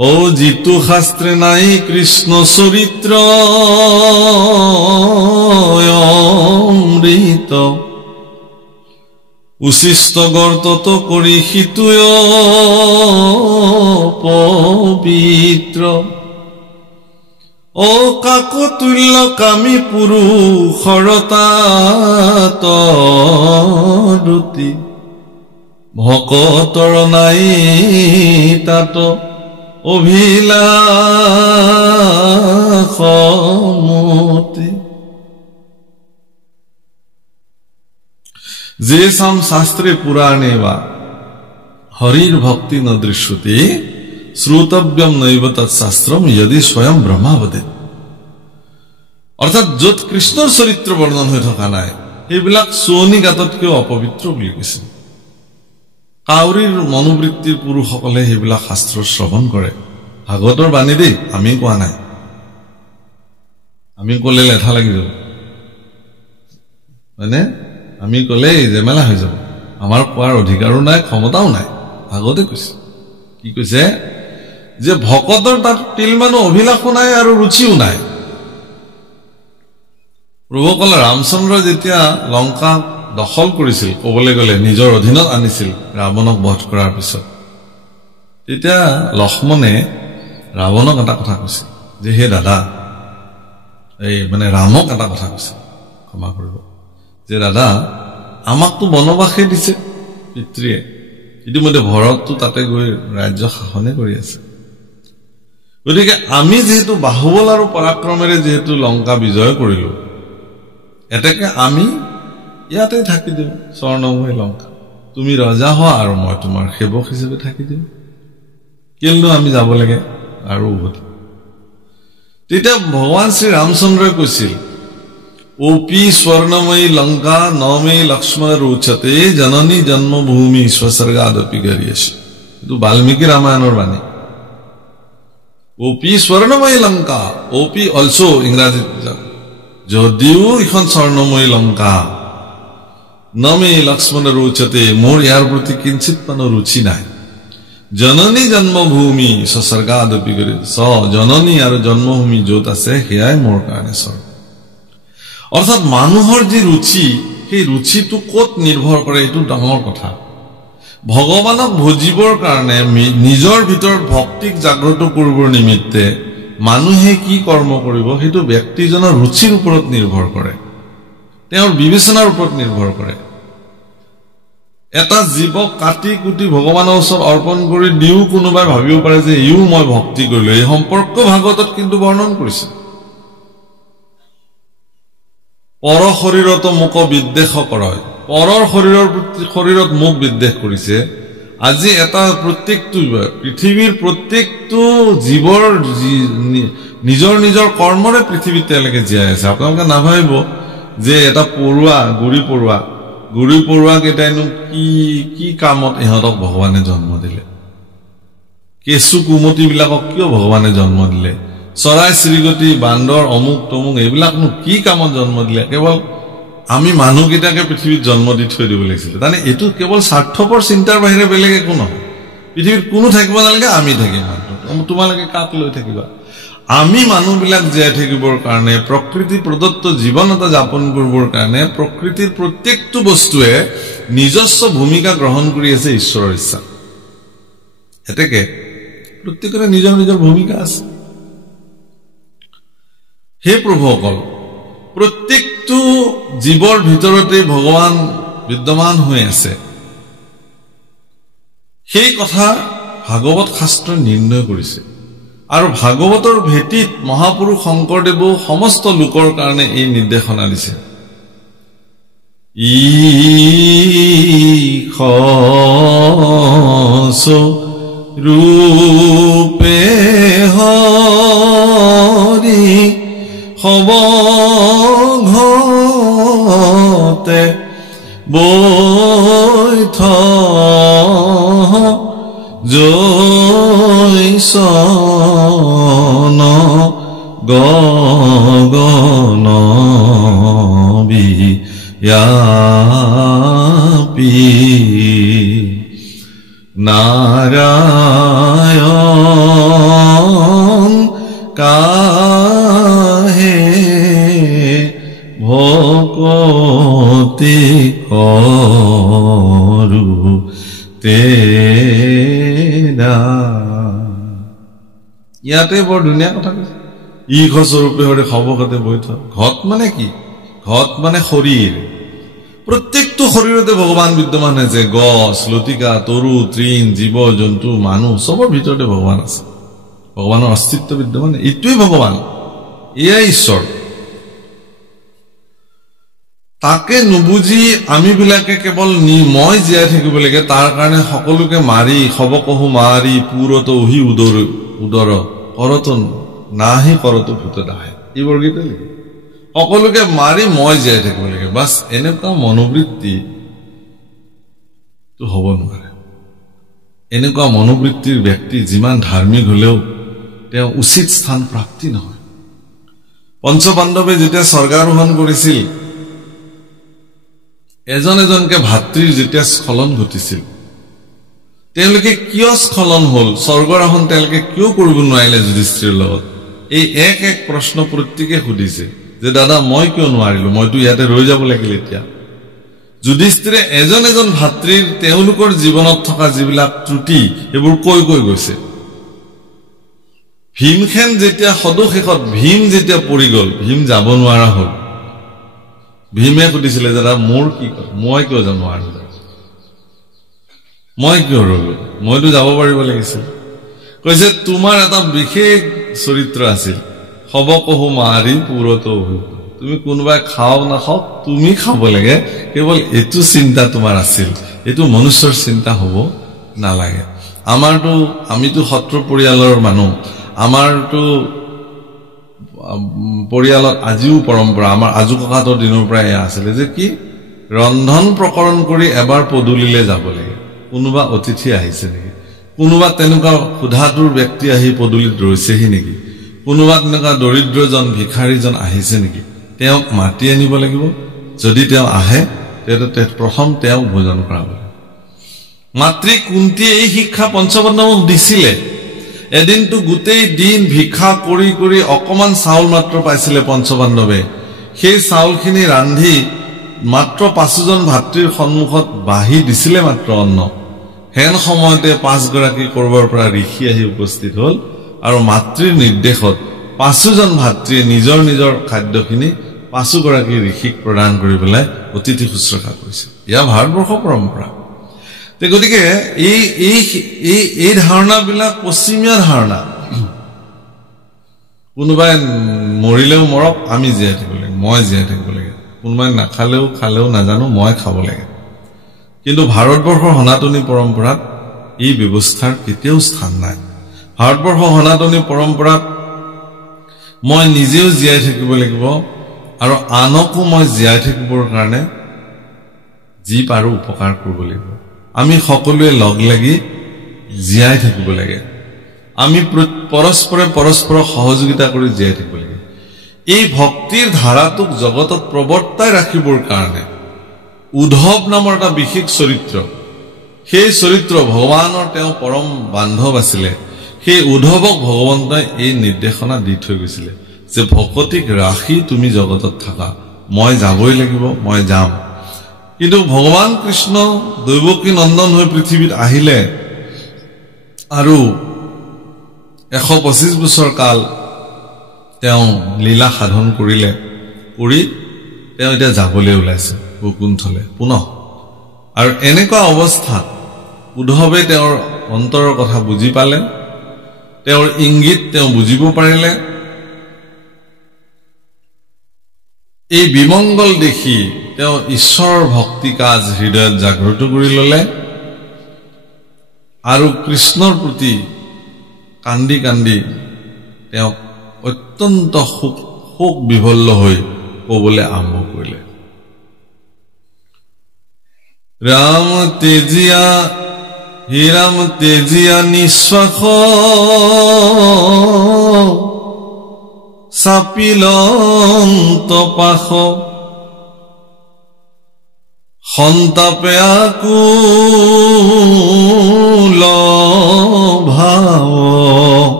ও জিতু শাস্ত্ৰে নাই কৃষ্ণ চৰিত্ৰ অমৃত উচিষ্ট গৰ্তত কৰি সিতুয় পবিত্ৰ ও কাকতুল্য কামী পুৰুষৰতাত দুতি ভকতৰ নাই তাত অভিলাষমতি जे साम शास्त्रे पुराणे वा हरिर भक्ति न दृश्यते श्रोतव्यम नैव तत्शास्त्रम यदि स्वयं ब्रह्मा वदे अर्थात যত কৃষ্ণৰ চৰিত্ৰ বৰ্ণন হৈ থকা নাই এইবিলাক সোনি গাততকৈ অপবিত্ৰ বুলি কৈছে কাউৰীৰ মনোবৃত্তিৰ পুৰুষসকলে এইবিলাক শাস্ত্ৰ শ্ৰৱণ কৰে ভাগৱতৰ বাণী দেই আমি কোৱা নাই আমি ক'লে লেঠা লাগি যাব মানে আমি ক'লে জেমেলা হৈ যাব আমাৰ কোৱাৰ অধিকাৰো নাই ক্ষমতাও নাই ভাগৱতে কৈছে কি কৈছে যে ভকতৰ তাত তিলমানো অভিলাষো নাই আৰু ৰুচিও নাই প্ৰভু ক'লে ৰামচন্দ্ৰ যেতিয়া লংকা দখল কৰিছিল ক'বলৈ গ'লে নিজৰ অধীনত আনিছিল ৰাৱণক বধ কৰাৰ পিছত তেতিয়া লক্ষ্মণে ৰাৱণক এটা কথা কৈছিল যে হে দাদা এই মানে ৰামক এটা কথা কৈছিল ক্ষমা কৰিব যে দাদা আমাকতো বনবাসে দিছে পিতৃয়ে ইতিমধ্যে ভৰতটো তাতে গৈ ৰাজ্য শাসনে কৰি আছে গতিকে আমি যেহেতু বাহুবল আৰু পৰাক্ৰমেৰে যেহেতু লংকা বিজয় কৰিলো এতেকে আমি ইয়াতে থাকি দিম স্বৰ্ণময় লংকা তুমি ৰজা হোৱা আৰু মই তোমাৰ সেৱক হিচাপে থাকি দিম কিয়নো আমি যাব লাগে আৰু উভতি তেতিয়া ভগৱান শ্ৰী ৰামচন্দ্ৰই কৈছিল ओपी स्वर्णमयी लंका नौमे लक्ष्मण रोचते जननी जन्मभूमि स्वसर्गादपि गरियसि तो वाल्मीकि रामायणर बाणी ओपी स्वर्णमयी लंका ओपी अल्सो इंग्राजी যদিও এখন স্বর্ণময়ী লংকা নমে লক্ষ্মণ रोचते मोर यार प्रति किंचित मानो रुचि নাই जननी जन्मभूमि स्वसर्गादपि गरियसि स जननी और जन्मभूमि যত আছে হেয়াই मोर কাৰণে স্বৰ্গ অৰ্থাৎ মানুহৰ যে ৰুচি সেই ৰুচিটো কত নিৰ্ভৰ কৰে এটো ডাঙৰ কথা ভগৱানক ভজিবৰ কাৰণে নিজৰ ভিতৰত ভক্তিক জাগ্ৰত কৰিবৰ নিমিত্তে মানুহে কি কৰ্ম কৰিব হেতু ব্যক্তিজনৰ ৰুচিৰ ওপৰত নিৰ্ভৰ কৰে তেওঁৰ বিবেচনাৰ ওপৰত নিৰ্ভৰ কৰে এটা জীৱক কাটি কুটি ভগৱানৰ ওচৰত অৰ্পণ কৰি দিও কোনোবাই ভাবিব পাৰে যে ইও মই ভক্তি কৰিলো এই সম্পৰ্ক ভাগৱতত কিন্তু বৰ্ণন কৰিছে পৰ শৰীৰত মুখ বিদ্বেষ কৰে পৰৰ শৰীৰত মুখ বিদ্বেষ কৰিছে আজি এটা প্ৰত্যেকটো পৃথিৱীৰ প্ৰত্যেকটো জীৱৰ নিজৰ নিজৰ কৰ্মৰে পৃথিৱীতে লাগে জীয়াই আছে আপোনালোকে নাভাবিব যে এটা পৰুৱা গুৰি পৰুৱা কেইটাইনো কি কামত ইহঁতক ভগৱানে জন্ম দিলে কেঁচু কুমতি বিলাকক কিয় ভগৱানে জন্ম দিলে চৰাই চিৰিকটি বান্দৰ অমুক তমুক এইবিলাকনো কি কামত জন্ম দিলে কেৱল আমি মানুহকেইটাকে পৃথিৱীত জন্ম দি থৈ দিব লাগিছিল মানে এটো কেৱল স্বাৰ্থপৰ চিন্তাৰ বাহিৰে বেলেগ একো নহয় পৃথিৱীত কোনো থাকিব নালাগে আমি থাকিম তোমালোকে কাক লৈ থাকিবা আমি মানুহবিলাক জীয়াই থাকিবৰ কাৰণে প্ৰকৃতি প্ৰদত্ত জীৱন এটা যাপন কৰিবৰ কাৰণে প্ৰকৃতিৰ প্ৰত্যেকটো বস্তুৱে নিজস্ব ভূমিকা গ্ৰহণ কৰি আছে ঈশ্বৰৰ ইচ্ছা এতেকে প্ৰত্যেকৰে নিজৰ নিজৰ ভূমিকা আছে হে প্ৰভুসকল প্ৰত্যেকটো জীৱৰ ভিতৰতে ভগৱান বিদ্যমান হৈ আছে সেই কথা ভাগৱত শাস্ত্ৰই নিৰ্ণয় কৰিছে আৰু ভাগৱতৰ ভেটিত মহাপুৰুষ শংকৰদেৱো সমস্ত লোকৰ কাৰণে এই নিৰ্দেশনা দিছে ৰূপে হৰি সবঘতে বৈঠ জৈসন গগন বিয়াপি নাৰায়ণ কাহে ভকতি কৰো তেৰা। ইয়াতে বৰ ধুনীয়া কথা কৈছে, ঈশ স্বৰূপে হৰি সবকতে বৈ থোৱা। ঘট মানে কি? ঘট মানে শৰীৰ। প্ৰত্যেকটো শৰীৰতে ভগৱান বিদ্যমান আছে। গছ, লতিকা, তৰু, তৃণ, জীৱ জন্তু, মানুহ চবৰ ভিতৰতে ভগৱান আছে। ভগৱানৰ অস্তিত্ব বিদ্যমান, এইটোৱেই ভগৱান, এয়াই ঈশ্বৰ। তাকে নুবুজি আমি বিলাকে কেৱল মই জীয়াই থাকিব লাগে, তাৰ কাৰণে সকলোকে মাৰি সবকহু মাৰি পুৰত উহি উদৰ কৰত নাহি কৰত ভূত দাহে, এই বৰ্গীতে লিখে। সকলোকে মাৰি মই জীয়াই থাকিব লাগে, বাছ এনেকুৱা মনোবৃত্তি তো হ'ব নোৱাৰে। এনেকুৱা মনোবৃত্তিৰ ব্যক্তি যিমান ধাৰ্মিক হলেও তেওঁ উচিত স্থান প্ৰাপ্তি নহয়। পঞ্চপাণ্ডৱে যেতিয়া স্বৰ্গাৰোহণ কৰিছিল, এজন এজনকে ভাতৃৰ যেতিয়া স্খলন ঘটিছিল, তেওঁলোকে কিয় স্খলন হল, স্বৰ্গাৰোহণ তেওঁলোকে কিয় কৰিব নোৱাৰিলে যুধিষ্ঠিৰৰ লগত, এই এক এক প্ৰশ্ন প্ৰত্যেকে সুধিছে যে দাদা মই কিয় নোৱাৰিলো, মইতো ইয়াতে ৰৈ যাব লাগিল। এতিয়া যুধিষ্ঠিৰে এজন এজন ভাতৃৰ তেওঁলোকৰ জীৱনত থকা যিবিলাক ত্ৰুটি এইবোৰ কৈ কৈ গৈছে। ভীমখেন যেতিয়া সদুশেষত ভীম যেতিয়া পৰি গল, ভীম যাব নোৱাৰা হল, ভীমে সুধিছিলে দাদা মোৰ কি কয়, মই কিয় যাব নোৱাৰিলো, মই কিয় ৰলো, মইতো যাব পাৰিব লাগিছিল। কৈছে তোমাৰ এটা বিশেষ চৰিত্ৰ আছিল, সবকহু মাৰি পুৰত উহি। তুমি কোনোবাই খাও নাখাওক তুমি খাব লাগে, কেৱল এইটো চিন্তা তোমাৰ আছিল। এইটো মনুষ্যৰ চিন্তা হব নালাগে। আমিতো সত্ৰ পৰিয়ালৰ মানুহ, আমাৰতো পৰিয়ালত আজিও পৰম্পৰা, আমাৰ আজু ককাহঁতৰ দিনৰ পৰা এয়া আছিলে যে কি ৰন্ধন প্ৰকৰণ কৰি এবাৰ পদূলিলে যাব লাগে। কোনোবা অতিথি আহিছে নেকি, কোনোবা তেনেকুৱা ক্ষুধাতুৰ ব্যক্তি আহি পদূলিত ৰৈছেহি নেকি, কোনোবা তেনেকুৱা দৰিদ্ৰজন ভিখাৰীজন আহিছে নেকি, তেওঁক মাতি আনিব লাগিব। যদি তেওঁ আহে তেতিয়া প্ৰথম তেওঁক ভোজন কৰাব। মাতৃ কুন্তীয়ে এই শিক্ষা পঞ্চপাণ্ডৱক দিছিলে। এদিনটো গোটেই দিন ভিক্ষা কৰি কৰি অকমান চাউল মাত্ৰ পাইছিলে পঞ্চপাণ্ডৱে। সেই চাউলখিনি ৰান্ধি মাত্ৰ 5জন ভাতৃৰ সন্মুখত বাঢ়ি দিছিলে মাত্ৰ অন্ন। হেন সময়তে 5গৰাকী কৰবাৰ পৰা ঋষি আহি উপস্থিত হল আৰু মাতৃৰ নিৰ্দেশত 5জন ভাতৃয়ে নিজৰ নিজৰ খাদ্যখিনি 5গৰাকী ঋষিক প্ৰদান কৰি পেলাই অতিথি শুশ্ৰূষা কৰিছে। এয়া ভাৰতবৰ্ষৰ পৰম্পৰা। গতিকে এই ধাৰণাবিলাক পশ্চিমীয়া ধাৰণা। কোনোবাই মৰিলেও মৰক, আমি জীয়াই থাকিব লাগে, মই জীয়াই থাকিব লাগে। কোনোবাই নাখালেও খালেও নাজানো, মই খাব লাগে। কিন্তু ভাৰতবৰ্ষৰ সনাতনী পৰম্পৰাত এই ব্যৱস্থাৰ কেতিয়াও স্থান নাই। ভাৰতবৰ্ষৰ সনাতনী পৰম্পৰাত মই নিজেও জীয়াই থাকিব লাগিব আৰু আনকো মই জীয়াই থাকিবৰ কাৰণে যি পাৰো উপকাৰ কৰিব লাগিব। আমি সকলোৱে লগ লাগি জীয়াই থাকিব লাগে। আমি পৰস্পৰক সহযোগিতা কৰি জীয়াই থাকিব লাগে। এই ভক্তিৰ ধাৰাটোক জগতত প্ৰৱৰ্তাই ৰাখিবৰ কাৰণে উদ্ধৱ নামৰ এটা বিশেষ চৰিত্ৰ, সেই চৰিত্ৰ ভগৱানৰ তেওঁ পৰম বান্ধৱ আছিলে। সেই উদ্ধৱক ভগৱন্তই এই নিৰ্দেশনা দি থৈ গৈছিলে যে ভকতিক ৰাখি তুমি জগতত থাকা, মই যাবই লাগিব, মই যাম। কিন্তু ভগৱান কৃষ্ণ দৈৱকী নন্দন হৈ পৃথিৱীত আহিলে আৰু 125 বছৰ কাল তেওঁ লীলা সাধন কৰিলে, কৰি তেওঁ এতিয়া যাবলৈ ওলাইছে বৈকুণ্ঠলে পুনঃ। আৰু এনেকুৱা অৱস্থাত উদ্ধৱে তেওঁৰ অন্তৰৰ কথা বুজি পালে, তেওঁৰ ইংগিত তেওঁ বুজিব পাৰিলে। এই বিমংগল দেখি তেওঁ ঈশ্বৰৰ ভক্তি কাজ হৃদয়ত জাগ্ৰত কৰি ললে আৰু কৃষ্ণৰ প্ৰতি কান্দি কান্দি তেওঁক অত্যন্ত শোক বিভল্ল হৈ কবলৈ আৰম্ভ কৰিলে। ৰাম তেজিয়া নিশ্বাস চাপিলন্ত পাশ সন্তাপে আকুল ভাৱ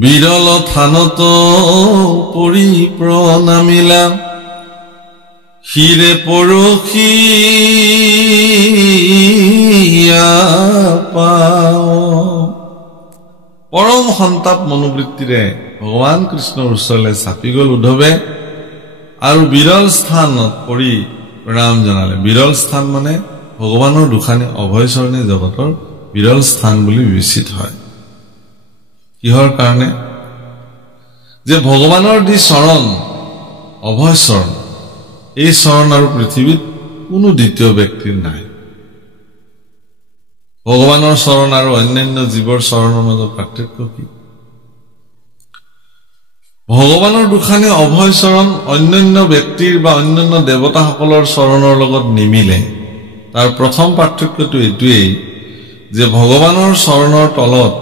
বিৰল থানত পৰি প্ৰণামিলা শিৰে পৰখীয়া পাও পৰম সন্তাপ মনোবৃত্তিৰে ভগৱান কৃষ্ণৰ ওচৰলৈ চাপি গল উদ্ধৱে আৰু বিৰল স্থানত পৰি প্ৰণাম জনালে বিৰল স্থান মানে ভগৱানৰ দুখানি অভয় চৰণে জগতৰ বিৰল স্থান বুলি বিবেচিত হয় কিহৰ কাৰণে যে ভগৱানৰ দি চৰণ অভয় চৰণ এই চৰণ আৰু পৃথিৱীত কোনো দ্বিতীয় ব্যক্তিৰ নাই ভগৱানৰ চৰণ আৰু অন্যান্য জীৱৰ চৰণৰ মাজত পাৰ্থক্য কি ভগৱানৰ দুখানি অভয় চৰণ অন্যান্য ব্যক্তিৰ বা অন্যান্য দেৱতাসকলৰ চৰণৰ লগত নিমিলে তাৰ প্ৰথম পাৰ্থক্যটো এইটোৱেই যে ভগৱানৰ চৰণৰ তলত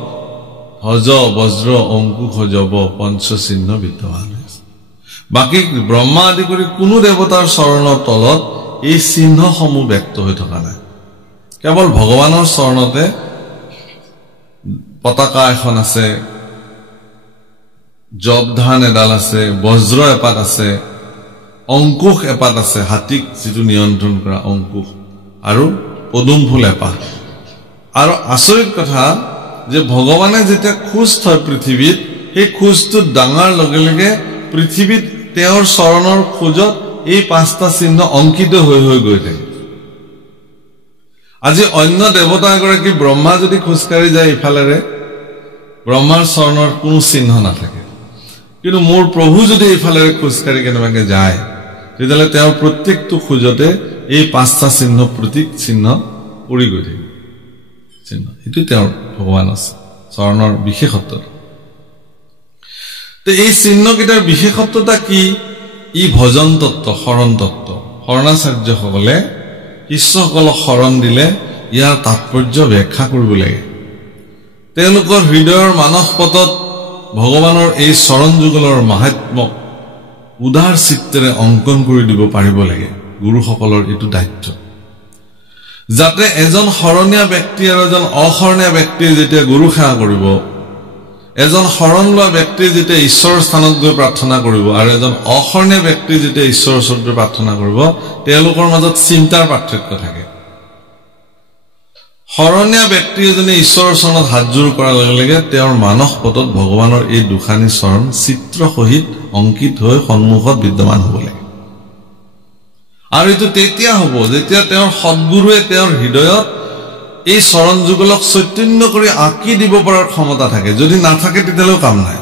হজ বজ্ৰ অংকুশ জব পঞ্চচিহ্ন বিদ্যমান আছে বাকি ব্ৰহ্মা আদি কৰি কোনো দেৱতাৰ চৰণৰ তলত এই চিহ্নসমূহ ব্যক্ত হৈ থকা নাই কেৱল ভগৱানৰ চৰণতে পতাকা এখন আছে জবধান এডাল আছে বজ্ৰ এপাত আছে অংকুশ এপাত আছে হাতীক যিটো নিয়ন্ত্ৰণ কৰা অংকুশ আৰু পদুম ফুল এপাত আৰু আচৰিত কথা যে ভগৱানে যেতিয়া খোজ থয় পৃথিৱীত সেই খোজটো ডাঙৰ লগে লগে পৃথিৱীত তেওঁৰ চৰণৰ খোজত এই পাঁচটা চিহ্ন অংকিত হৈ হৈ গৈ থাকে আজি অন্য দেৱতা এগৰাকী ব্ৰহ্মা যদি খোজকাঢ়ি যায় ইফালেৰে ব্ৰহ্মাৰ চৰণৰ কোনো চিহ্ন নাথাকে কিন্তু মোৰ প্ৰভু যদি ইফালেৰে খোজকাঢ়ি কেনেবাকে যায় তেতিয়াহ'লে তেওঁৰ প্ৰত্যেকটো খোজতে এই পাঁচটা চিহ্ন প্ৰতীক চিহ্ন পৰি গৈ থাকে চিহ্ন এইটো তেওঁৰ ভগৱান আছে চৰণৰ বিশেষত্বতা এই চিহ্নকেইটাৰ বিশেষত্বতা কি ই ভজন তত্ত্ব শৰণ তত্ত্ব শৰণাচাৰ্যসকলে শিষ্যসকলক শৰণ দিলে ইয়াৰ তাৎপৰ্য ব্যাখ্যা কৰিব লাগে তেওঁলোকৰ হৃদয়ৰ মানস পটত ভগৱানৰ এই চৰণ যুগলৰ মাহাত্ম্য উদাৰ চিত্তেৰে অংকন কৰি দিব পাৰিব লাগে গুৰুসকলৰ এইটো দায়িত্ব যাতে এজন শৰণীয়া ব্যক্তি আৰু এজন অশৰণীয়া ব্যক্তিয়ে যেতিয়া গুৰু সেৱা কৰিব এজন শৰণ লোৱা ব্যক্তিয়ে যেতিয়া ঈশ্বৰৰ স্থানত গৈ প্ৰাৰ্থনা কৰিব আৰু এজন অশৰণীয়া ব্যক্তিয়ে যেতিয়া ঈশ্বৰৰ ওচৰত প্ৰাৰ্থনা কৰিব তেওঁলোকৰ মাজত চিন্তাৰ পাৰ্থক্য থাকে শৰণীয়া ব্যক্তি এজনে ঈশ্বৰৰ চৰণত হাতজোৰ কৰাৰ লগে লগে তেওঁৰ মানস পটত ভগৱানৰ এই দুখানি চৰণ চিত্ৰ সহিত অংকিত হৈ সন্মুখত বিদ্যমান হ'ব লাগে আৰু এইটো তেতিয়া হ'ব যেতিয়া তেওঁৰ সদ্গুৰুৱে তেওঁৰ হৃদয়ত এই চৰণ যুগলক চৈতন্য কৰি আঁকি দিব পৰাৰ ক্ষমতা থাকে যদি নাথাকে তেতিয়ালৈও কাম নাই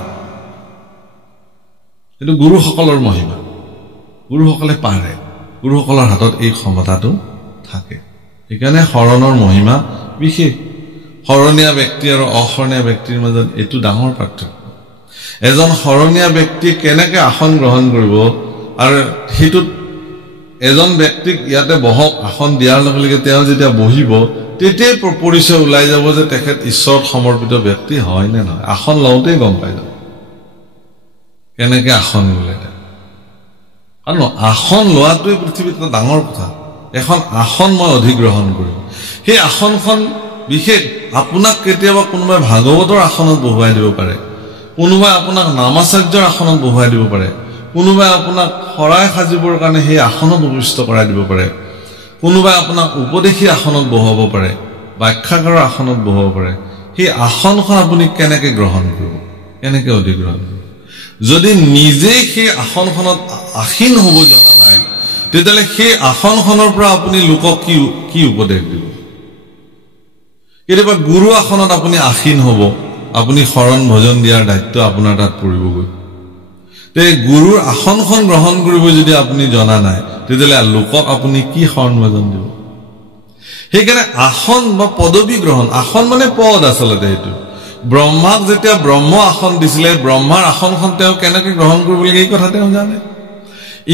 এইটো গুৰুসকলৰ মহিমা গুৰুসকলে পাৰে গুৰুসকলৰ হাতত এই ক্ষমতাটো থাকে সেইকাৰণে শৰণৰ মহিমা বিশেষ শৰণীয়া ব্যক্তি আৰু অশৰণীয়া ব্যক্তিৰ মাজত এইটো ডাঙৰ পাৰ্থক্য এজন শৰণীয়া ব্যক্তি কেনেকৈ আসন গ্ৰহণ কৰিব আৰু সেইটোত এজন ব্যক্তিক ইয়াতে বহক আসন দিয়াৰ লগে লগে তেওঁ যেতিয়া বহিব তেতিয়াই পৰিচয় ওলাই যাব যে তেখেত ঈশ্বৰত সমৰ্পিত ব্যক্তি হয় নে নহয় আসন লওঁতেই গম পাই যাব কেনেকৈ আসন ল'লে কাৰণ আসন লোৱাটোৱে পৃথিৱীত এটা ডাঙৰ কথা এখন আসন মই অধিগ্ৰহণ কৰিম সেই আসনখন বিশেষ আপোনাক কেতিয়াবা কোনোবাই ভাগৱতৰ আসনত বহুৱাই দিব পাৰে কোনোবাই আপোনাক নামাচাৰ্যৰ আসনত বহুৱাই দিব পাৰে কোনোবাই আপোনাক শৰাই সাজিবৰ কাৰণে সেই আসনত উপস্থিত কৰাই দিব পাৰে কোনোবাই আপোনাক উপদেশী আসনত বহাব পাৰে ব্যাখ্যাকাৰৰ আসনত বহাব পাৰে সেই আসনখন আপুনি কেনেকৈ গ্ৰহণ কৰিব কেনেকৈ অধিগ্ৰহণ কৰিব যদি নিজেই সেই আসনখনত আসীন হ'ব জনা নাই তেতিয়াহ'লে সেই আসনখনৰ পৰা আপুনি লোকক কি উপদেশ দিব কেতিয়াবা গুৰু আসনত আপুনি আসীন হ'ব আপুনি শৰণ ভজন দিয়াৰ দায়িত্ব আপোনাৰ তাত পৰিবগৈ তে গুৰুৰ আসনখন গ্ৰহণ কৰিব যদি আপুনি জনা নাই তেতিয়াহ'লে লোকক আপুনি কি শৰণ ভজন দিব সেইকাৰণে আসন বা পদবী গ্ৰহণ আসন মানে পদ আচলতে এইটো ব্ৰহ্মাক যেতিয়া ব্ৰহ্ম আসন দিছিলে ব্ৰহ্মাৰ আসনখন তেওঁ কেনেকৈ গ্ৰহণ কৰিব লাগে এই কথা তেওঁ জানে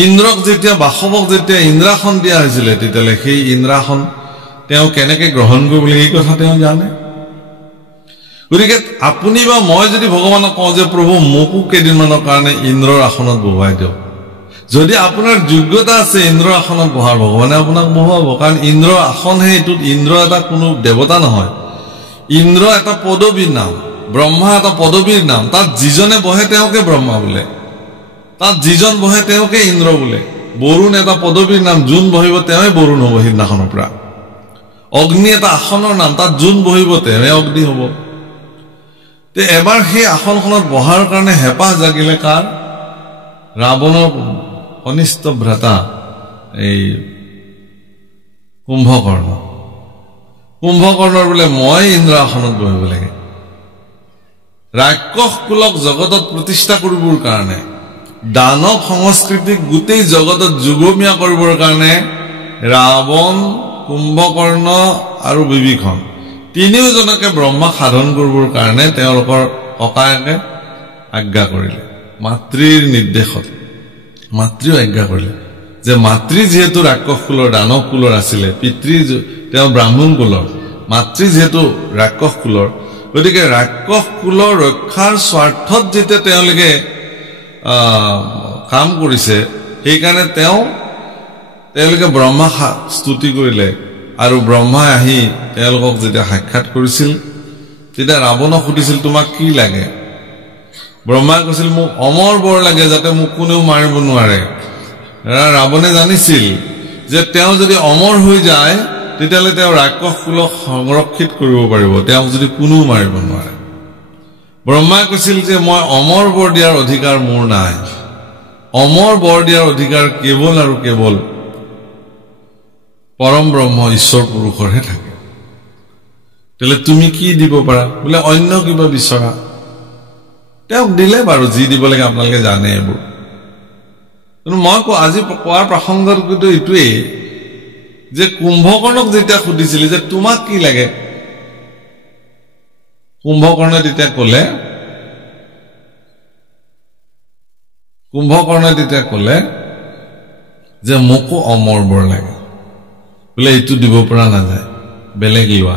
ইন্দ্ৰক যেতিয়া বাসৱক যেতিয়া ইন্দ্ৰাসন দিয়া হৈছিলে তেতিয়াহ'লে সেই ইন্দ্ৰাসন তেওঁ কেনেকৈ গ্ৰহণ কৰিব লাগে এই কথা তেওঁ জানে গতিকে আপুনি বা মই যদি ভগৱানক কওঁ যে প্ৰভু মোকো কেইদিনমানৰ কাৰণে ইন্দ্ৰৰ আসনত বহুৱাই দিয়ক যদি আপোনাৰ যোগ্যতা আছে ইন্দ্ৰৰ আসনত বহাৰ ভগৱানে আপোনাক বহুৱাব কাৰণ ইন্দ্ৰৰ আসনহে এইটোত ইন্দ্ৰ এটা কোনো দেৱতা নহয় ইন্দ্ৰ এটা পদবী নাম ব্ৰহ্মা এটা পদবীৰ নাম তাত যিজনে বহে তেওঁকে ব্ৰহ্মা বোলে তাত যিজন বহে তেওঁকে ইন্দ্ৰ বোলে বৰুণ এটা পদবীৰ নাম যোন বহিব তেওঁই বৰুণ হ'ব হিদিনাখনৰ পৰা অগ্নি এটা আসনৰ নাম তাত যোন বহিব তেওঁই অগ্নি হ'ব তে এবাৰ সেই আসনখনত বহাৰ কাৰণে হেপাহ জাগিলে কাৰ ৰাৱণৰ কনিষ্ঠ ভ্ৰাতা এই কুম্ভকৰ্ণৰ বোলে মই ইন্দ্ৰ আসনত বহিব লাগে ৰাক্ষস কুলক জগতত প্ৰতিষ্ঠা কৰিবৰ কাৰণে দানৱ সংস্কৃতিক গোটেই জগতত যুগমীয়া কৰিবৰ কাৰণে ৰাৱণ কুম্ভকৰ্ণ আৰু বিভীষণ তিনিওজনকে ব্ৰহ্মা সাধন কৰিবৰ কাৰণে তেওঁলোকৰ ককায়েকে আজ্ঞা কৰিলে মাতৃৰ নিৰ্দেশত মাতৃও আজ্ঞা কৰিলে যে মাতৃ যেহেতু ৰাক্ষস কুলৰ দানৱ কুলৰ আছিলে পিতৃ তেওঁ ব্ৰাহ্মণ কুলৰ মাতৃ যেহেতু ৰাক্ষস কুলৰ গতিকে ৰাক্ষস কুলৰ ৰক্ষাৰ স্বাৰ্থত যেতিয়া তেওঁলোকে কাম কৰিছে সেইকাৰণে তেওঁলোকে ব্ৰহ্মা স্তুতি কৰিলে আৰু ব্ৰহ্মাই আহি তেওঁলোকক যেতিয়া সাক্ষাৎ কৰিছিল তেতিয়া ৰাৱণক সুধিছিল তোমাক কি লাগে ব্ৰহ্মাই কৈছিল মোক অমৰ বৰ লাগে যাতে মোক কোনেও মাৰিব নোৱাৰে ৰাৱণে জানিছিল যে তেওঁ যদি অমৰ হৈ যায় তেতিয়ালে তেওঁ ৰাক্ষস কুলক সংৰক্ষিত কৰিব পাৰিব তেওঁক যদি কোনেও মাৰিব নোৱাৰে ব্ৰহ্মাই কৈছিল যে মই অমৰ বৰ দিয়াৰ অধিকাৰ মোৰ নাই অমৰ বৰ দিয়াৰ অধিকাৰ কেৱল আৰু কেৱল পৰম ব্ৰহ্ম ঈশ্বৰ পুৰুষৰহে থাকে তেলে তুমি কি দিব পাৰা বোলে অন্য কিবা বিচৰা তেওঁক দিলে বাৰু যি দিব লাগে আপোনালোকে জানে এইবোৰ কিন্তু মই আজি কোৱাৰ প্ৰসংগত কিন্তু এইটোৱেই যে কুম্ভকৰ্ণক যেতিয়া সুধিছিল যে তোমাক কি লাগে কুম্ভকৰ্ণে তেতিয়া ক'লে যে মোকো অমৰ বৰ লাগে বোলে এইটো দিব পৰা নাযায় বেলেগ লোৱা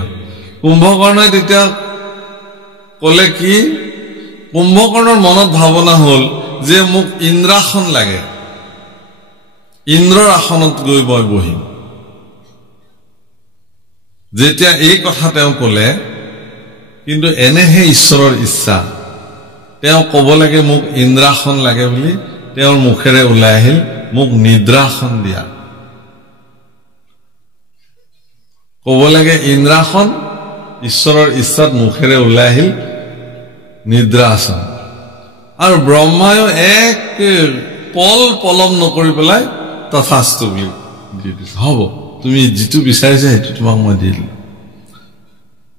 কুম্ভকৰ্ণে তেতিয়া ক'লে কি কুম্ভকৰ্ণৰ মনত ভাৱনা হ'ল যে মোক ইন্দ্ৰাসন লাগে ইন্দ্ৰৰ আসনত গৈ মই বহিম যেতিয়া এই কথা তেওঁ ক'লে কিন্তু এনেহে ঈশ্বৰৰ ইচ্ছা তেওঁ ক'ব লাগে মোক ইন্দ্ৰাসন লাগে বুলি তেওঁৰ মুখেৰে ওলাই আহিল মোক নিদ্ৰাসন দিয়া ক'ব লাগে ইন্দ্ৰাসন ঈশ্বৰৰ ইচ্ছাত মুখেৰে ওলাই আহিল নিদ্ৰাসন আৰু ব্ৰহ্মায়ো এক পলম নকৰি পেলাই তথাস্তু বুলি দি দিছে হ'ব তুমি যিটো বিচাৰিছা সেইটো তোমাক মই দি দিলো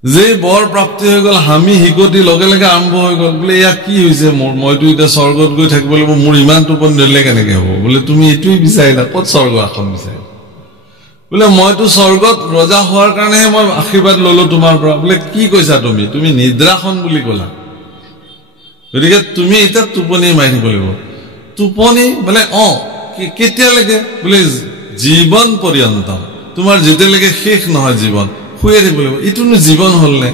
যে বৰ প্ৰাপ্তি হৈ গ'ল হামি হিকটি লগে লগে আৰম্ভ হৈ গ'ল বোলে এয়া কি হৈছে মোৰ মইতো এতিয়া স্বৰ্গত গৈ থাকিব লাগিব মোৰ ইমান টোপনি ধৰিলে কেনেকে হ'ব বোলে তুমি এইটোৱেই বিচাৰিলা ক'ত স্বৰ্গ আসন বিচাৰিলা বোলে মইতো স্বৰ্গত ৰজা হোৱাৰ কাৰণেহে মই আশীৰ্বাদ ললো তোমাৰ পৰা বোলে কি কৈছা তুমি নিদ্ৰাসন বুলি ক'লা গতিকে তুমি এতিয়া টোপনি মাৰি থাকিব লাগিব টোপনি বোলে কেতিয়ালৈকে বোলে জীৱন পৰ্যন্তম তোমাৰ যেতিয়ালৈকে শেষ নহয় জীৱন শুয়ে থাকিব লাগিব এইটোনো জীৱন হ'ল নে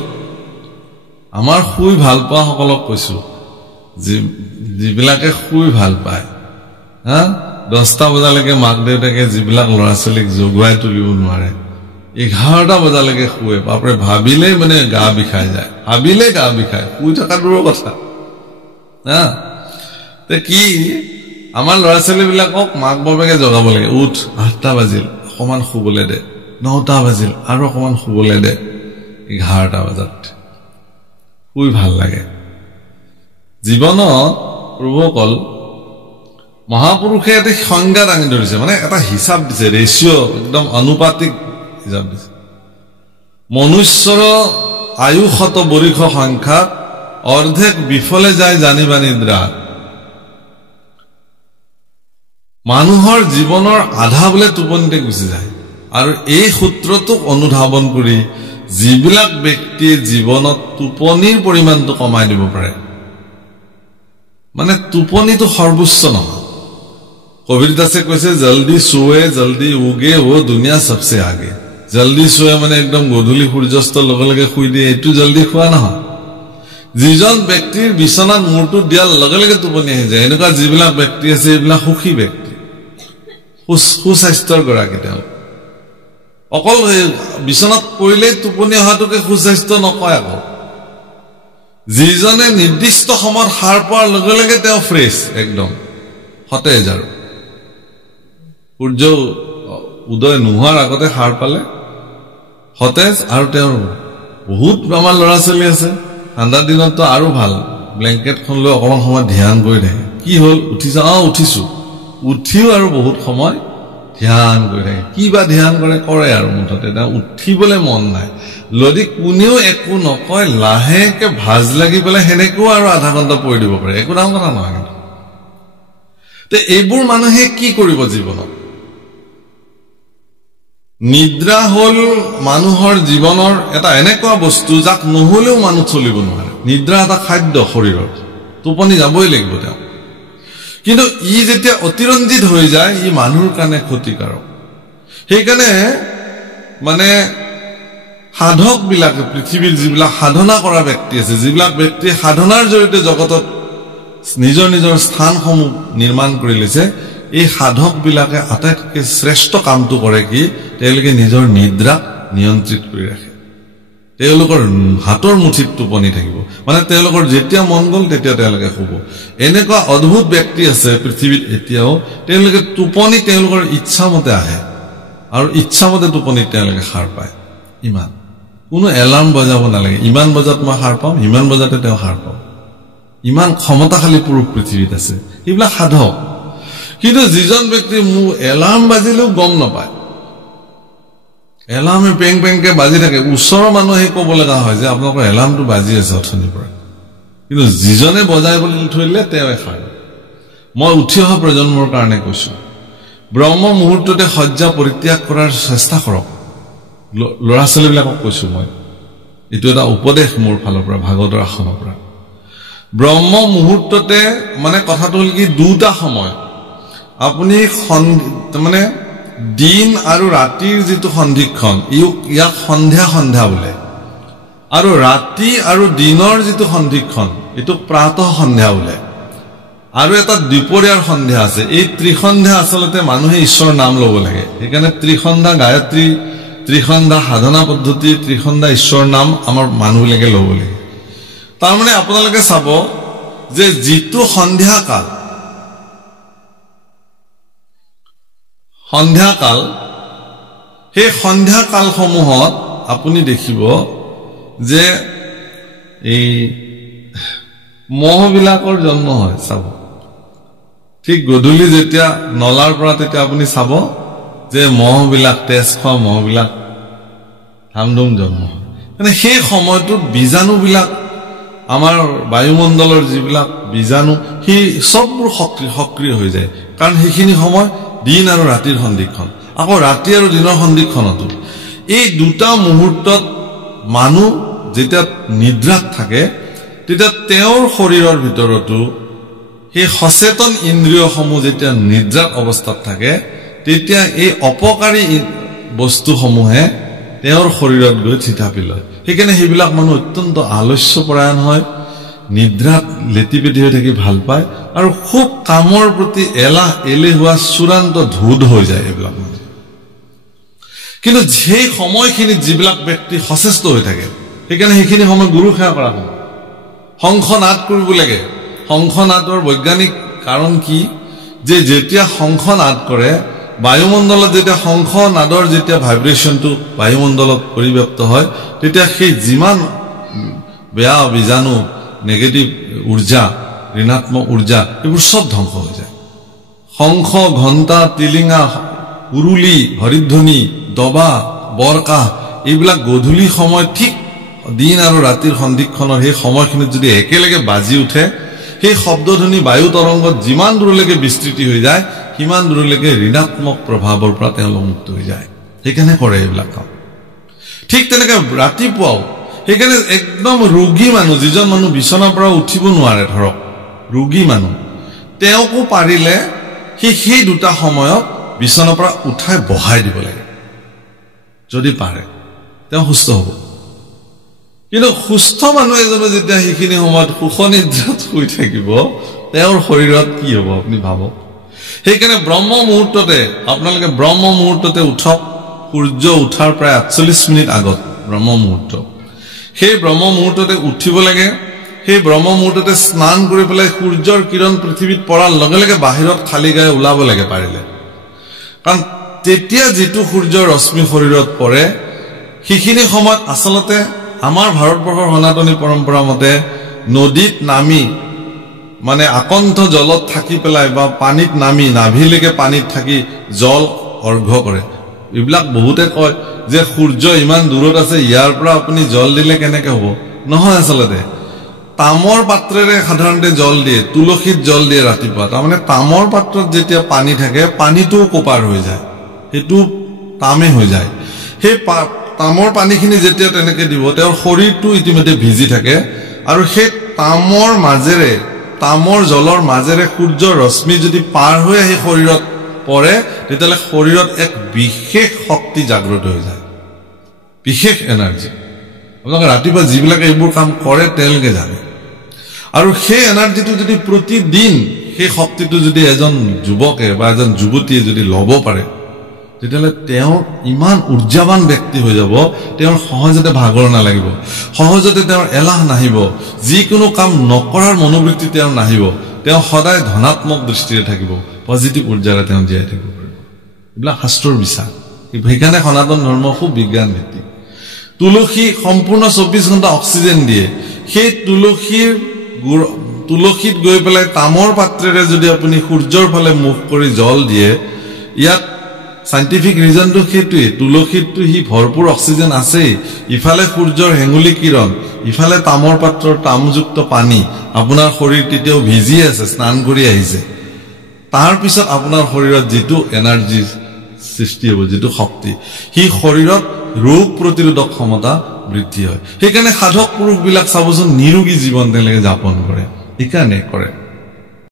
আমাৰ শুই ভাল পোৱা সকলক কৈছো যিবিলাকে শুই ভাল পায় 10টা বজালৈকে মাক দেউতাকে যিবিলাক ল'ৰা ছোৱালীক জগুৱাই তুলিব নোৱাৰে 11টা বজালৈকে শুৱে বাপৰে ভাবিলেই মানে গা বিষাই যায় শুই থকা দূৰৰ কথা তে কি আমাৰ ল'ৰা ছোৱালীবিলাকক মাক বাপেকে জগাব লাগে উঠ 8টা বাজিল অকমান শুবলৈ দে 9টা বাজিল আৰু অকমান শুবলৈ দে 11টা বজাত শুই ভাল লাগে জীৱনত প্ৰভুসকল মহাপুৰুষে এটা সংজ্ঞা দাঙি ধৰিছে মানে এটা হিচাপ দিছে ৰেচিঅ' একদম অনুপাতিক হিচাপ দিছে মনুষ্যৰ আয়ুষত বৰিষ সংখ্যাত অৰ্ধেক বিফলে যায় জানিবা নিদ্ৰা মানুহৰ জীৱনৰ আধা বোলে টোপনিতে গুচি যায় আৰু এই সূত্ৰটোক অনুধাৱন কৰি যিবিলাক ব্যক্তিয়ে জীৱনত টোপনিৰ পৰিমাণটো কমাই দিব পাৰে মানে টোপনিটো সৰ্বোচ্চ নহয় কবিৰ দাসে কৈছে জলদি সোৱে জলদি উগে ও দুনিয়া সবসে আগে জলদি সোৱে মানে একদম গধূলি সূৰ্যাস্ত লগে লগে শুই দিয়ে এইটো জলদি খোৱা নহয় যিজন ব্যক্তিৰ বিছনাত মূৰটো দিয়াৰ লগে লগে টোপনি আহি যায় এনেকুৱা যিবিলাক ব্যক্তি আছে এইবিলাক সুখী ব্যক্তি সুস্বাস্থ্যৰ গৰাকী তেওঁ অকল বিছনাত পৰিলেই টোপনি অহাটোকে সুস্বাস্থ্য নকয় আকৌ যিজনে নিৰ্দিষ্ট সময়ত সাৰ পোৱাৰ লগে লগে তেওঁ ফ্ৰেছ একদম সতেজ আৰু সূৰ্য উদয় নোহোৱাৰ আগতে সাৰ পালে সতেজ আৰু তেওঁৰ বহুত আমাৰ ল'ৰা ছোৱালী আছে ঠাণ্ডাৰ দিনততো আৰু ভাল ব্লেংকেটখন লৈ অকণমান সময় ধ্যান কৰি থাকে কি হ'ল উঠিছা উঠিছো উঠিও আৰু বহুত সময় ধ্যান কৰি থাকে কিবা ধ্যান কৰে আৰু মুঠতে তেওঁ উঠিবলৈ মন নাই যদি কোনেও একো নকয় লাহেকে ভাজ লাগি পেলাই সেনেকেও আৰু আধা ঘণ্টা পৰি দিব পাৰে একো ডাঙৰ কথা নহয় কিন্তু তে এইবোৰ মানুহে কি কৰিব জীৱনত নিদ্ৰা হল মানুহৰ জীৱনৰ এটা এনেকুৱা বস্তু যাক নহলেও মানুহ চলিব নোৱাৰে নিদ্ৰা এটা খাদ্য শৰীৰৰ টোপনি যাবই লাগিব তেওঁ কিন্তু ই যেতিয়া অতিৰঞ্জিত হৈ যায় ই মানুহৰ কাৰণে ক্ষতিকাৰক সেইকাৰণে মানে সাধক বিলাকে পৃথিৱীৰ যিবিলাক সাধনা কৰা ব্যক্তি আছে যিবিলাক ব্যক্তি সাধনাৰ জৰিয়তে জগতত নিজৰ নিজৰ স্থানসমূহ নিৰ্মাণ কৰি লৈছে এই সাধক বিলাকে আটাইতকৈ শ্ৰেষ্ঠ কামটো কৰে কি তেওঁলোকে নিজৰ নিদ্ৰাক নিয়ন্ত্ৰিত কৰি ৰাখে তেওঁলোকৰ হাতৰ মুঠিত টোপনি থাকিব মানে তেওঁলোকৰ যেতিয়া মন গ'ল তেতিয়া তেওঁলোকে শুব এনেকুৱা অদ্ভুত ব্যক্তি আছে পৃথিৱীত এতিয়াও তেওঁলোকে টোপনি তেওঁলোকৰ ইচ্ছামতে আহে আৰু ইচ্ছামতে টোপনি তেওঁলোকে সাৰ পায় ইমান কোনো এলাৰ্ম বজাব নালাগে ইমান বজাত মই সাৰ পাম ইমান বজাতে তেওঁ সাৰ পাম ইমান ক্ষমতাশালী পুৰুষ পৃথিৱীত আছে এইবিলাক সাধক কিন্তু যিজন ব্যক্তি মোৰ এলাৰ্ম বাজিলেও গম নাপায় এলাৰ্মে পেং পেংকে বাজি থাকে ওচৰৰ মানুহে ক'ব লগা হয় যে আপোনালোকৰ এলাৰ্মটো বাজি আছে অথনিৰ পৰা কিন্তু যিজনে বজাই বুলি থৈলে তেওঁৱে সাৰ মই উঠি অহা প্ৰজন্মৰ কাৰণে কৈছো ব্ৰহ্ম মুহূৰ্ততে শয্যা পৰিত্যাগ কৰাৰ চেষ্টা কৰক ল'ৰা ছোৱালীবিলাকক কৈছো মই এইটো এটা উপদেশ মোৰ ফালৰ পৰা ভাগৱতৰ আসনৰ পৰা ব্ৰহ্ম মুহূৰ্ততে মানে কথাটো হ'ল কি দুটা সময় আপুনি মানে দিন আৰু ৰাতিৰ যিটো সন্ধিক্ষণ ইয়াক সন্ধ্যা সন্ধ্যা বোলে আৰু ৰাতি আৰু দিনৰ যিটো সন্ধিক্ষণ এইটো প্ৰাতঃ সন্ধ্যা বোলে আৰু এটা দুপৰীয়াৰ সন্ধ্যা আছে এই ত্ৰিসন্ধ্যা আচলতে মানুহে ঈশ্বৰৰ নাম ল'ব লাগে সেইকাৰণে ত্ৰিসন্ধ্যা গায়ত্ৰী ত্ৰিসন্ধ্যা সাধনা পদ্ধতি ত্ৰিসন্ধ্যা ঈশ্বৰৰ নাম আমাৰ মানুহবিলাকে ল'ব লাগে তাৰমানে আপোনালোকে চাব যে যিটো সন্ধ্যা কাল সেই সন্ধ্যা কালসমূহত আপুনি দেখিব যে এই মহবিলাকৰ জন্ম হয় চাব ঠিক গধূলি যেতিয়া নলাৰ পৰা তেতিয়া আপুনি চাব যে মহবিলাক তেজ খোৱা মহবিলাক ধামধুম জন্ম হয় মানে সেই সময়টোত বীজাণুবিলাক আমাৰ বায়ুমণ্ডলৰ যিবিলাক বীজাণু সেই সববোৰ সক্ৰিয় হৈ যায় কাৰণ সেইখিনি সময় দিন আৰু ৰাতিৰ সন্ধিক্ষণ আকৌ ৰাতি আৰু দিনৰ সন্ধিক্ষণতো এই দুটা মুহূৰ্তত মানুহ যেতিয়া নিদ্ৰাত থাকে তেতিয়া তেওঁৰ শৰীৰৰ ভিতৰতো সেই সচেতন ইন্দ্ৰিয়সমূহ যেতিয়া নিদ্ৰাত অৱস্থাত থাকে তেতিয়া এই অপকাৰী বস্তুসমূহে তেওঁৰ শৰীৰত গৈ থিতাপি লয় সেইকাৰণে সেইবিলাক মানুহ অত্যন্ত আলস্যপৰায়ণ হয় নিদ্ৰাত লেটিপেটি হৈ থাকি ভাল পায় আৰু খুব কামৰ প্ৰতি এলেহুৱা চূড়ান্ত ধুধ হৈ যায় এইবিলাক মানুহ কিন্তু সেই সময়খিনিত যিবিলাক ব্যক্তি সচেষ্ট হৈ থাকে সেইকাৰণে সেইখিনি সময় গুৰু সেৱা কৰা হয় শংখ নাদ কৰিব লাগে শংখ নাদৰ বৈজ্ঞানিক কাৰণ কি যে যেতিয়া শংখ নাদ কৰে বায়ুমণ্ডলত যেতিয়া শংখ নাদৰ যেতিয়া ভাইব্ৰেশ্যনটো বায়ুমণ্ডলত পৰিব্যাপ্ত হয় তেতিয়া সেই যিমান বেয়া বীজাণু নেগেটিভ ঊৰ্জা ঋণাত্মক ঊৰ্জা এইবোৰ সব ধ্বংস হৈ যায় শংখ ঘণ্টা তিলিঙা উৰুলি হৰিধ্বনি দবা বৰকাহ এইবিলাক গধূলি সময় ঠিক দিন আৰু ৰাতিৰ সন্ধিক্ষণৰ সেই সময়খিনিত যদি একেলগে বাজি উঠে সেই শব্দধ্বনি বায়ু তৰংগত যিমান দূৰলৈকে বিস্তৃতি হৈ যায় সিমান দূৰলৈকে ঋণাত্মক প্ৰভাৱৰ পৰা তেওঁলোক মুক্ত হৈ যায় সেইকাৰণে কৰে এইবিলাক কাম ঠিক তেনেকৈ ৰাতিপুৱাও সেইকাৰণে একদম ৰোগী মানুহ যিজন মানুহ বিচনাৰ পৰা উঠিব নোৱাৰে ধৰক ৰোগী মানুহ তেওঁকো পাৰিলে সেই দুটা সময়ত বিচনাৰ পৰা উঠাই বহাই দিব লাগে যদি পাৰে তেওঁ সুস্থ হ'ব কিন্তু সুস্থ মানুহ এজনে যেতিয়া সেইখিনি সময়ত সুখনিদ্ৰাত শুই থাকিব তেওঁৰ শৰীৰত কি হ'ব আপুনি ভাবক সেইকাৰণে ব্ৰহ্ম মুহূৰ্ততে আপোনালোকে ব্ৰহ্ম মুহূৰ্ততে উঠক সূৰ্য উঠাৰ প্ৰায় 48 মিনিট আগত ব্ৰহ্ম মুহূৰ্ত সেই ব্ৰহ্ম মুহূৰ্ততে উঠিব লাগে সেই ব্ৰহ্ম মুহূৰ্ততে স্নান কৰি পেলাই সূৰ্যৰ কিৰণ পৃথিৱীত পৰাৰ লগে লগে বাহিৰত খালী গায়ে ওলাব লাগে পাৰিলে কাৰণ তেতিয়া যেটো সূৰ্যৰ ৰশ্মি শৰীৰত পৰে সেইখিনি সময়ত আসলতে আমাৰ ভাৰতবৰ্ষৰ সনাতনী পৰম্পৰা মতে নদীত নামি মানে আকণ্ঠ জলত থাকি পেলাই বা পানীত নামি নাভিলৈকে পানীত থাকি জল অৰ্ঘ্য কৰে এইবিলাক বহুতে কয় যে সূৰ্য ইমান দূৰত আছে ইয়াৰ পৰা আপুনি জল দিলে কেনেকৈ হ'ব নহয় আসলতে তামৰ পাত্ৰেৰে সাধাৰণতে জল দিয়ে তুলসীত জল দিয়ে ৰাতিপুৱা তাৰমানে তামৰ পাত্ৰত যেতিয়া পানী থাকে পানীটো কোপাৰ হৈ যায় হেতু তামে হৈ যায় হে তামৰ পানীখিনি যেতিয়া তেনেকে দিব তেওঁৰ শৰীৰটো ইতিমধ্যে ভিজি থাকে আৰু হে তামৰ মাজেৰে তামৰ জলৰ মাজেৰে সূৰ্যৰ ৰশ্মি যদি পাৰ হৈ আহি শৰীৰত পৰে তেতিয়ালে শৰীৰত এক বিশেষ শক্তি জাগ্ৰত হৈ যায় বিশেষ এনাৰ্জি আপোনালোকে ৰাতিপুৱা যিবিলাক এইবোৰ কাম কৰে তেওঁলোকে জানে আৰু সেই এনাৰ্জিটো যদি প্ৰতিদিন সেই শক্তিটো যদি এজন যুৱকে বা এজন যুৱতীয়ে যদি ল'ব পাৰে তেতিয়ালে তেওঁ ইমান ঊৰ্জাৱান ব্যক্তি হৈ যাব তেওঁৰ সহজতে ভাগৰ নালাগিব সহজতে তেওঁৰ এলাহ নাহিব যিকোনো কাম নকৰাৰ মনোবৃত্তি তেওঁৰ নাহিব তেওঁ সদায় ধনাত্মক দৃষ্টিৰে থাকিব পজিটিভ ঊৰ্জাৰে তেওঁ জীয়াই থাকিব পাৰিব এইবিলাক শাস্ত্ৰৰ বিশ্বাস সেইকাৰণে সনাতন ধৰ্ম খুব বিজ্ঞান ভিত্তিক তুলসী সম্পূৰ্ণ 24 ঘণ্টা অক্সিজেন দিয়ে সেই তুলসীত গৈ পেলাই তামৰ পাত্ৰেৰে যদি আপুনি সূৰ্যৰ ফালে মুখ কৰি জল দিয়ে ইয়াত সাইন্টিফিক ৰিজনটো সেইটোৱে তুলসীতটো হি ভৰপুৰ অক্সিজেন আছে ইফালে সূৰ্যৰ হেঙুলি কিৰণ ইফালে তামৰ পাত্ৰৰ তামযুক্ত পানী আপোনাৰ শৰীৰ তেতিয়াও ভিজি আছে স্নান কৰি আহিছে তাৰ পিছত আপোনাৰ শৰীৰত যেটো এনাৰ্জি সৃষ্টি হ'ব যেটো শক্তি হি শৰীৰত ৰোগ প্ৰতিৰোধক ক্ষমতা বৃদ্ধি হয় সেইকাৰণে সাধক পুৰুষবিলাক চাবচোন নিৰোগী জীৱন তেওঁলোকে যাপন কৰে সেইকাৰণে কৰে